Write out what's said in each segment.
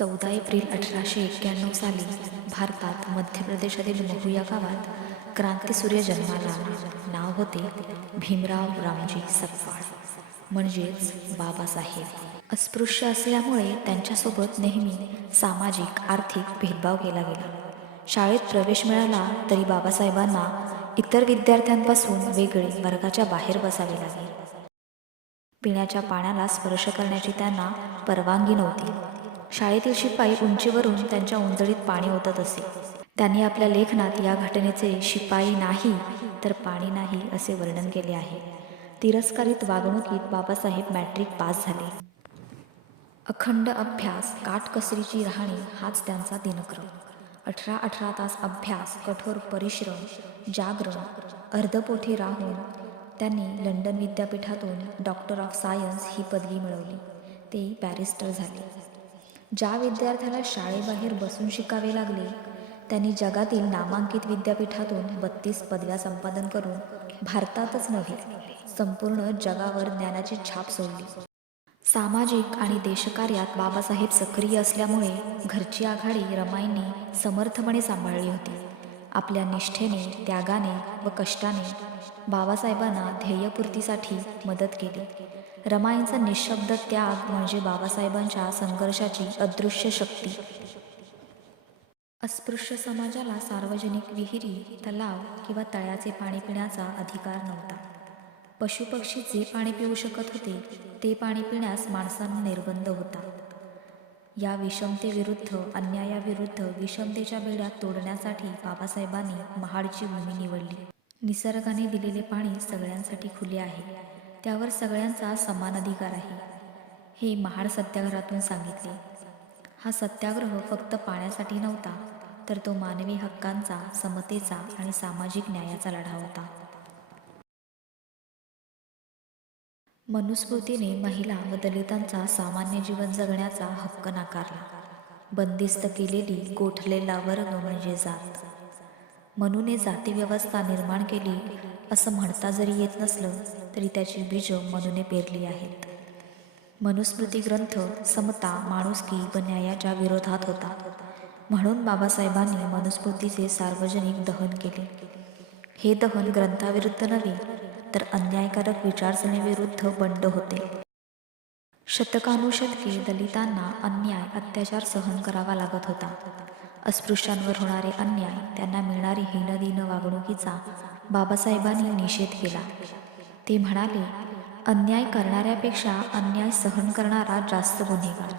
14 April 1891 साली भारतात मध्य प्रदेशातील महू या गावात क्रांतिसूर्य जन्माला आला. नाव होते भीमराव रामजी सकपाळ, म्हणजेच बाबासाहेब. अस्पृश्य असल्यामुळे त्यांच्यासोबत नेहमी सामाजिक आर्थिक भेदभाव केला गेला. शाळेत प्रवेश मिळाला तरी बाबासाहेबांना इतर विद्यार्थ्यांपासून वेगळे वर्गाच्या बाहेर बसावे लागे. पिण्याच्या पाण्याला स्पर्श करण्याची त्यांना परवानगी नव्हती. शाळेतील शिपाई उंचीवरून त्यांच्या उंजळीत पाणी ओतत असे. त्यांनी आपल्या लेखनात या घटनेचे शिपाई नाही तर पाणी नाही असे वर्णन केले आहे. तिरस्कारित वागणुकीत बाबासाहेब मॅट्रिक पास झाले. अखंड अभ्यास, काटकसरीची राहणी हाच त्यांचा दिनक्रम. 18 तास अभ्यास, कठोर परिश्रम, जागरण, अर्धपोटी राहून त्यांनी लंडन विद्यापीठातून डॉक्टर ऑफ सायन्स ही पदवी मिळवली. ते बॅरिस्टर झाले. ज्या विद्यार्थ्याला शाळेबाहेर बसून शिकावे लागले त्यांनी जगातील नामांकित विद्यापीठातून 32 पदव्या संपादन करून भारतातच नव्हे संपूर्ण जगावर ज्ञानाची छाप सोडली. सामाजिक आणि देशकार्यात बाबासाहेब सक्रिय असल्यामुळे घरची आघाडी रमाईंनी समर्थपणे सांभाळली होती. आपल्या निष्ठेने, त्यागाने व कष्टाने बाबासाहेबांना ध्येयपूर्तीसाठी मदत केली. रमाईंचा निःशब्द त्याग म्हणजे बाबासाहेबांच्या संघर्षाची अदृश्य शक्ती. अस्पृश्य समाजाला सार्वजनिक विहिरी, तलाव किंवा तळ्याचे पाणी पिण्याचा अधिकार नव्हता. पशुपक्षी जे पाणी पिऊ शकत होते ते पाणी पिण्यास माणसांना निर्बंध होता. या विषमतेविरुद्ध, अन्यायाविरुद्ध विषमतेच्या बेड्यात तोडण्यासाठी बाबासाहेबांनी महाडची भूमी निवडली. निसर्गाने दिलेले पाणी सगळ्यांसाठी खुले आहे, त्यावर सगळ्यांचा समान अधिकार आहे, हे महाड सत्याग्रहातून सांगितले. हा सत्याग्रह फक्त पाण्यासाठी नव्हता, तर तो मानवी हक्कांचा, समतेचा आणि सामाजिक न्यायाचा लढा होता. मनुस्मृतीने महिला व दलितांचा सामान्य जीवन जगण्याचा हक्क नाकारला. बंदिस्त केलेली गोठलेला वर्ग म्हणजे जात. मनूने जातीव्यवस्था निर्माण केली असं म्हणता जरी येत नसलं तरी त्याची बीजं मनूने पेरली आहेत. मनुस्मृती ग्रंथ समता, माणुसकी व न्यायाच्या विरोधात होता. म्हणून बाबासाहेबांनी मनुस्मृतीचे सार्वजनिक दहन केले. हे दहन ग्रंथाविरुद्ध नव्हे तर अन्यायकारक विचारसरणीविरुद्ध बंड होते. शतकानुशतके दलितांना अन्याय, अत्याचार सहन करावा लागत होता. अस्पृश्यांवर होणारे अन्याय, त्यांना मिळणारी हीनदीन वागणुकीचा बाबासाहेबांनी निषेध केला. ते म्हणाले, अन्याय करणाऱ्यापेक्षा अन्याय सहन करणारा जास्त गुन्हेगार.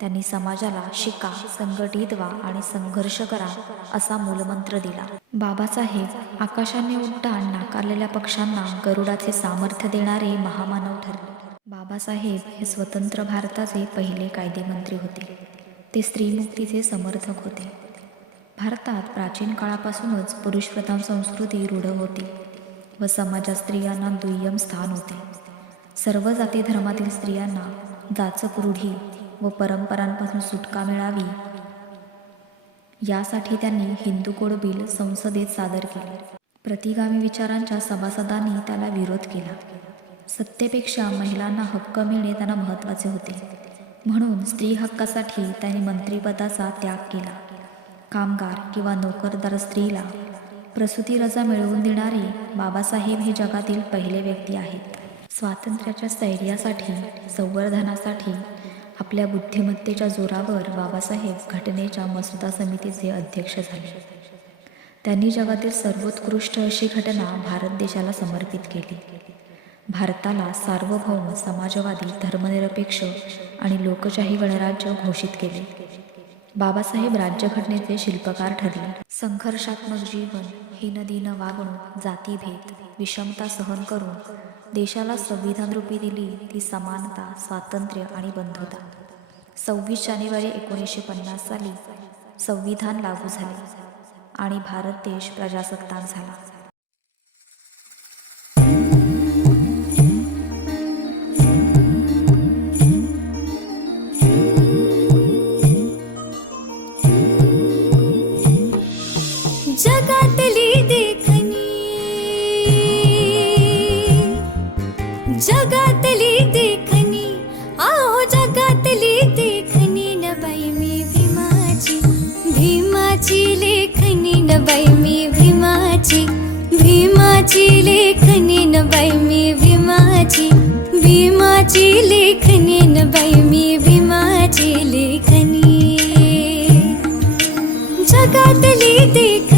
त्यांनी समाजाला शिका, संघटित व्हा आणि संघर्ष करा असा मूलमंत्र दिला. बाबासाहेब आकाशाने उड्डाण नाकारलेल्या पक्षांना गरुडाचे सामर्थ्य देणारे महामानव ठरले. बाबासाहेब हे स्वतंत्र भारताचे पहिले कायदेमंत्री होते. ते स्त्रीमुक्तीचे समर्थक होते. भारतात प्राचीन काळापासूनच पुरुषप्रधान संस्कृती रूढ होती व समाजात स्त्रियांना दुय्यम स्थान होते. सर्व जाती धर्मातील स्त्रियांना जाचक रूढी व परंपरांपासून सुटका मिळावी यासाठी त्यांनी हिंदू कोड बिल संसदेत सादर केले. प्रतिगामी विचारांच्या सभासदांनी त्याला विरोध केला. सत्तेपेक्षा महिलांना हक्क मिळणे त्यांना महत्त्वाचे होते. म्हणून स्त्री हक्कासाठी त्यांनी मंत्रिपदाचा त्याग केला. कामगार किंवा नोकरदार स्त्रीला प्रसूती रजा मिळवून देणारे बाबासाहेब हे जगातील पहिले व्यक्ती आहेत. स्वातंत्र्याच्या स्थैर्यासाठी, संवर्धनासाठी आपल्या बुद्धिमत्तेच्या जोरावर बाबासाहेब घटनेच्या मसुदा समितीचे अध्यक्ष झाले. त्यांनी जगातील सर्वोत्कृष्ट अशी घटना भारत देशाला समर्पित केली. भारताला सार्वभौम, समाजवादी, धर्मनिरपेक्ष आणि लोकशाही गणराज्य घोषित केले. बाबासाहेब राज्यघटनेचे शिल्पकार ठरले. संघर्षात्मक जीवन, हीनदीन वागणूक, जातीभेद, विषमता सहन करून देशाला संविधानरूपी दिली ती समानता, स्वातंत्र्य आणि बंधुता. 26 जानेवारी 1950 साली संविधान लागू झाले आणि भारत देश प्रजासत्ताक झाला. जगातली देखणी, जगातली देखणी, आहो जगातली देखणी न बाई मी बाई मी भीमाची, भीमाची लेखनी न बाई मी भीमाची, भीमाची लेखनी न बाई मी भीमाची लेखनी. जगातली देख